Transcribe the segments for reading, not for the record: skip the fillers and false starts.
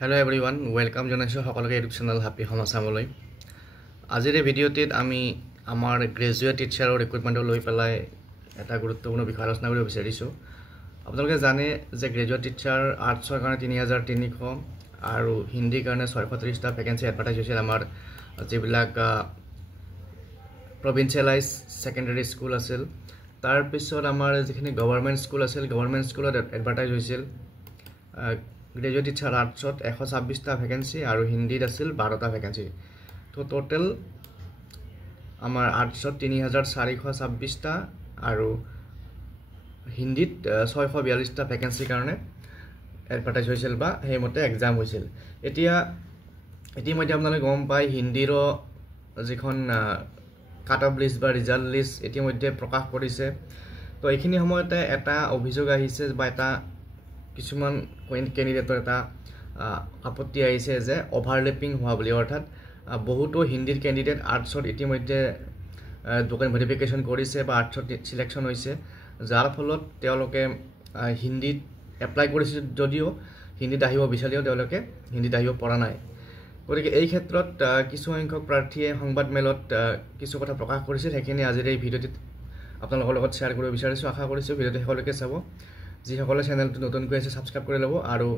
Hello everyone, welcome জনাইছো সকলোকে YouTube channel happy সমাচামলৈ। আজিৰ এই ভিডিঅ'টিত আমি আমাৰ গ্ৰেজুৱেট টিচাৰৰ ৰিক্ৰুটমেণ্টক লৈ পেলাই এটা গুৰুত্বপূৰ্ণ বিষয় আলোচনা কৰিব বিচাৰিছোঁ। আপোনালোকে জানে যে গ্ৰেজুৱেট টিচাৰ আৰ্টছৰ কাৰণে 3300 আৰু হিন্দীৰ কাৰণে 630টা ভেকেন্সি এডভাৰটাইজ হৈছিল আমাৰ যিবিলাক প্ৰভিন্সিয়েলাইজ সেকেন্ডাৰী স্কুল আছিল। তাৰ পিছত আমাৰ যিখিনি গভৰ্ণমেণ্ট স্কুল আছিল, গভৰ্ণমেণ্ট স্কুলত এডভাৰটাইজ হৈছিল গ্ৰেজুৱেট টিচাৰ আৰ্টছত 126টা ভেকেন্সি আৰু হিন্দীত আছিল 12টা ভেকেন্সি। তো টোটেল আমাৰ আৰ্টছত 3426টা আৰু হিন্দীত 642টা ভেকেন্সিৰ কাৰণে এডভাৰটাইজ হৈছিল বা সেইমতে এক্সাম হৈছিল। ইতিমধ্যে আপোনালোকে গম পায় হিন্দীৰো যিখন কাট অফ লিষ্ট বা ৰিজাল্ট লিষ্ট ইতিমধ্যে প্ৰকাশ কৰিছে। তো এইখিনি সময়তে এটা অভিযোগ আহিছে বা এটা কিছুমান কেণ্ডিডেটৰ এটা আপত্তি আহিছে যে অভাৰলেপিং হোৱা বুলি, অৰ্থাৎ বহুতো হিন্দীৰ কেণ্ডিডেট আৰ্টছত ইতিমধ্যে ডকুমেণ্ট ভেৰিফিকেশ্যন কৰিছে বা আৰ্টছত চিলেকশ্যন হৈছে, যাৰ ফলত তেওঁলোকে হিন্দীত এপ্লাই কৰিছে যদিও হিন্দীত আহিব বিচাৰিও তেওঁলোকে হিন্দীত আহিব পৰা নাই। গতিকে এই ক্ষেত্ৰত কিছুসংখ্যক প্ৰাৰ্থীয়ে সংবাদ মেলত কিছু কথা প্ৰকাশ কৰিছিল, সেইখিনি আজিৰ এই ভিডিঅ'টিত আপোনালোকৰ লগত শ্বেয়াৰ কৰিব বিচাৰিছোঁ। আশা কৰিছোঁ ভিডিঅ'টো শেষলৈকে চাব। যিসকলে চেনেলটো নতুনকৈ আছে ছাবস্ক্ৰাইব কৰি ল'ব। আৰু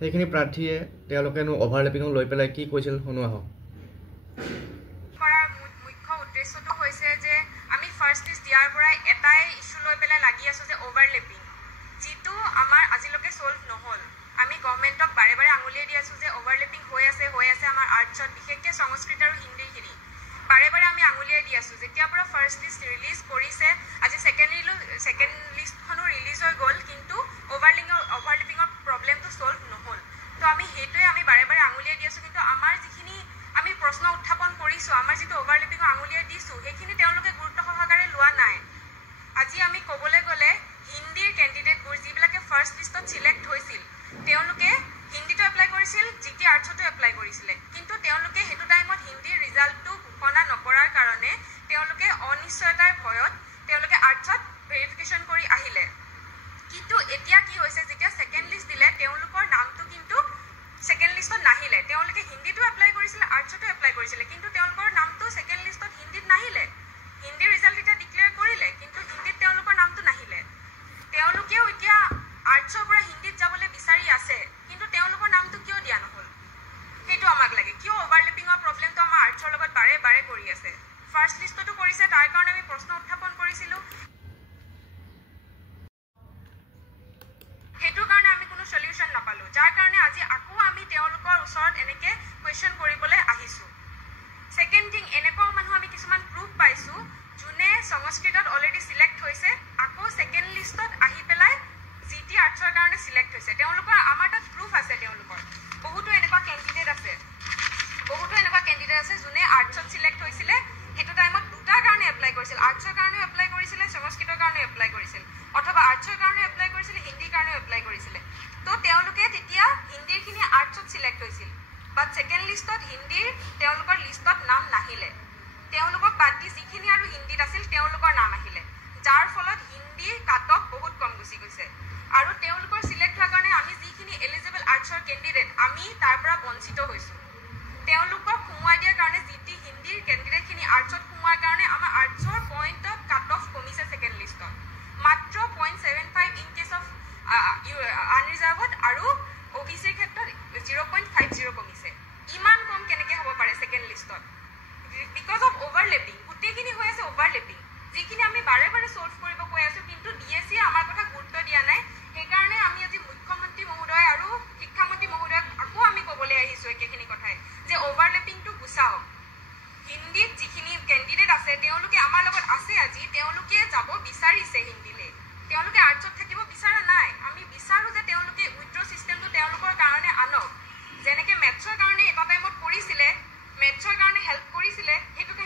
সেইখিনি প্ৰাৰ্থীয়ে তেওঁলোকেনো অভাৰলেপিঙক লৈ পেলাই কি কৈছিল শুনো আহক। মুখ্য উদ্দেশ্যটো হৈছে যে আমি ফাৰ্ষ্ট লিষ্ট দিয়াৰ পৰাই এটাই ইছ্যু লৈ পেলাই লাগি আছোঁ যে অভাৰলেপিং, যিটো আমাৰ আজিলৈকে ছল্ভ নহ'ল। আমি গভৰ্ণমেণ্টক বাৰে বাৰে আঙুলিয়াই দি আছোঁ যে অভাৰলেপিং হৈ আছে আমাৰ আৰ্টছত, বিশেষকৈ সংস্কৃত আৰু হিন্দীখিনি বাৰে বাৰে আমি আঙুলিয়াই দি আছোঁ। যেতিয়াৰ পৰা ফাৰ্ষ্ট লিষ্ট ৰিলিজ কৰিছে, আজি ছেকেণ্ড লিষ্টখনো ৰিলিজ হৈ গ'ল, কিন্তু অভাৰলেপিঙৰ প্ৰব্লেমটো ছল্ভ নহ'ল। তো আমি সেইটোৱে আমি বাৰে বাৰে আঙুলিয়াই দি আছোঁ, কিন্তু আমাৰ যিখিনি আমি প্ৰশ্ন উত্থাপন কৰিছোঁ, আমাৰ যিটো অভাৰলেপিঙৰ আঙুলিয়াই দিছোঁ, সেইখিনি তেওঁলোকে গুৰুত্ব সহকাৰে লোৱা নাই। আজি আমি ক'বলৈ গ'লে হিন্দীৰ কেণ্ডিডেটবোৰ যিবিলাকে ফাৰ্ষ্ট লিষ্টত ছিলেক্ট হৈছিল, তেওঁলোকে হিন্দীটো এপ্লাই কৰিছিল, GT আৰ্টছতো এপ্লাই কৰিছিলে, কিন্তু তেওঁলোকে সেইটো টাইমত হিন্দীৰ ৰিজাল্টটো ঘোষণা নকৰাৰ কাৰণে তেওঁলোকে অনিশ্চয়তাৰ ভয়ত তেওঁলোকে আৰ্টছত ভেৰিফিকেশ্যন কৰি আহিলে। কিন্তু এতিয়া কি হৈছে, যেতিয়া ছেকেণ্ড লিষ্ট দিলে তেওঁলোকৰ নামটো কিন্তু ছেকেণ্ড লিষ্টত নাহিলে। তেওঁলোকে হিন্দীটো এপ্লাই কৰিছিলে, আৰ্টছতো এপ্লাই কৰিছিলে, কিন্তু তেওঁলোকৰ নামটো ছেকেণ্ড লিষ্টত হিন্দীত নাহিলে। হিন্দীৰ ৰিজাল্ট এতিয়া ডিক্লেয়াৰ কৰিলে, কিন্তু হিন্দীত তেওঁলোকৰ নামটো নাহিলে। তেওঁলোকেও এতিয়া আৰ্টছৰ পৰা হিন্দীত যাবলৈ বিচাৰি আছে, কিন্তু তেওঁলোকৰ নামটো কিয় দিয়া নহ'ল সেইটো আমাক লাগে। কিয় অভাৰলেপিঙৰ প্ৰব্লেমটো আমাৰ আৰ্টছৰ লগত বাৰে বাৰে কৰি আছে? ফাৰ্ষ্ট লিষ্টতো কৰিছে, তাৰ কাৰণে আমি প্ৰশ্ন উত্থাপন কৰিছিলোঁ, সেইটোৰ কাৰণে আমি কোনো সলিউশ্যন নাপালোঁ, যাৰ কাৰণে আজি আকৌ আমি তেওঁলোকৰ ওচৰত এনেকৈ কুৱেশ্যন কৰিবলৈ আহিছোঁ। ছেকেণ্ড থিং, এনেকুৱাও মানুহ আমি কিছুমান প্ৰুফ পাইছোঁ যোনে সংস্কৃতত অলৰেডি ছিলেক্ট হৈছে, আকৌ ছেকেণ্ড লিষ্টত আহি পেলাই GT আৰ্টছৰ কাৰণে ছিলেক্ট হৈছে। তেওঁলোকৰ আমাৰ তাত প্ৰুফ আছে, তেওঁলোকৰ বহুতো এনেকুৱা কেণ্ডিডেট আছে যোনে আৰ্টছত ছিলেক্ট হৈছিলে, সেইটো টাইমত দুটাৰ কাৰণে এপ্লাই কৰিছিল, আৰ্টছৰ কাৰণেও এপ্লাই কৰিছিলে, সংস্কৃতৰ কাৰণেও এপ্লাই কৰিছিল, অথবা আৰ্টছৰ কাৰণেও এপ্লাই কৰিছিলে, হিন্দীৰ কাৰণেও এপ্লাই কৰিছিলে। তো তেওঁলোকে তেতিয়া হিন্দীৰখিনি আৰ্টছত ছিলেক্ট হৈছিল, বাট ছেকেণ্ড লিষ্টত হিন্দীৰ তেওঁলোকৰ লিষ্টত নাম নাহিলে। তেওঁলোকক বাদ দি যিখিনি আৰু হিন্দীত আছিল তেওঁলোকৰ নাম আহিলে, যাৰ ফলত হিন্দীৰ কাট অফ বহুত কম গুচি গৈছে। আৰু তেওঁলোকৰ ছিলেক্ট হোৱাৰ কাৰণে আমি যিখিনি এলিজিবল আৰ্টছৰ কেণ্ডিডেট, আমি তাৰ পৰা বঞ্চিত হৈছোঁ। তেওঁলোকক সোমোৱাই দিয়াৰ কাৰণে GT হিন্দীৰ কেণ্ডিডেটখিনি আৰ্টছত সোমোৱাৰ কাৰণে আমাৰ আৰ্টছৰ পইণ্ট অফ কাট অফ কমিছে ছেকেণ্ড লিষ্টত, মাত্ৰ 0.75 ইন কেছ অফ আনৰিজাৰ্ভড, আৰু OBCৰ ক্ষেত্ৰত 0.50 কমিছে। ইমান কম কেনেকৈ হ'ব পাৰে ছেকেণ্ড লিষ্টত? Because of overlapping. গোটেইখিনি হৈ আছে অভাৰলেপিং, যিখিনি আমি বাৰে বাৰে ছল্ভ কৰিব কৈ আছোঁ, কিন্তু DSE আমাৰ কথা গুৰুত্ব দিয়া নাই। সেইকাৰণে আমি আজি মুখ্যমন্ত্ৰী মহোদয় আৰু শিক্ষামন্ত্ৰী মহোদয়ক আকৌ আমি ক'বলৈ আহিছোঁ একেখিনি কথাই, যে অভাৰলেপিংটো গুচাওক। হিন্দীত যিখিনি কেণ্ডিডেট আছে তেওঁলোকে আমাৰ লগত আছে, আজি তেওঁলোকে যাব বিচাৰিছে হিন্দীলৈ, তেওঁলোকে আৰ্টছত থাকিব বিচৰা নাই। আমি বিচাৰোঁ যে তেওঁলোকে উইথড্ৰ ছিষ্টেমটো তেওঁলোকৰ কাৰণে আনক, যেনেকৈ মেথছৰ কাৰণে এটা টাইমত কৰিছিলে, মেথছৰ কাৰণে হেল্প কৰিছিলে,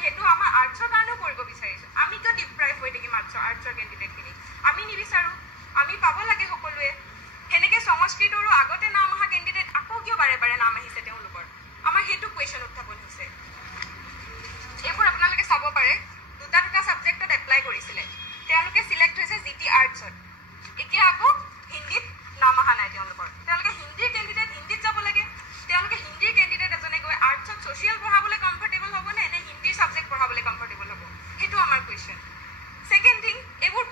সেইটো আমাৰ আৰ্টছৰ কাৰণেও কৰিব বিচাৰিছোঁ। আমি কিয় ডিপ্ৰাইভ হৈ থাকিম আৰ্টছৰ কেণ্ডিডেটখিনি? আমি নিবিচাৰোঁ, আমি পাব লাগে সকলোৱে। সেনেকৈ সংস্কৃতৰো আগতে নাম অহা কেণ্ডিডেট আকৌ কিয় বাৰে বাৰে নাম আহিছে তেওঁলোকৰ? আমাৰ সেইটো কুৱেশ্যন উত্থাপন হৈছে। এইবোৰ আপোনালোকে চাব পাৰে, দুটা ছাবজেক্টত এপ্লাই কৰিছিলে, তেওঁলোকে ছিলেক্ট হৈছে GT আৰ্টছত, এতিয়া আকৌ হিন্দীত নাম অহা নাই তেওঁলোকৰ। তেওঁলোকে হিন্দীৰ কেণ্ডিডেট হিন্দীত যাব লাগে, কুৱেশ্যন ছেকেণ্ড থিং এইবোৰ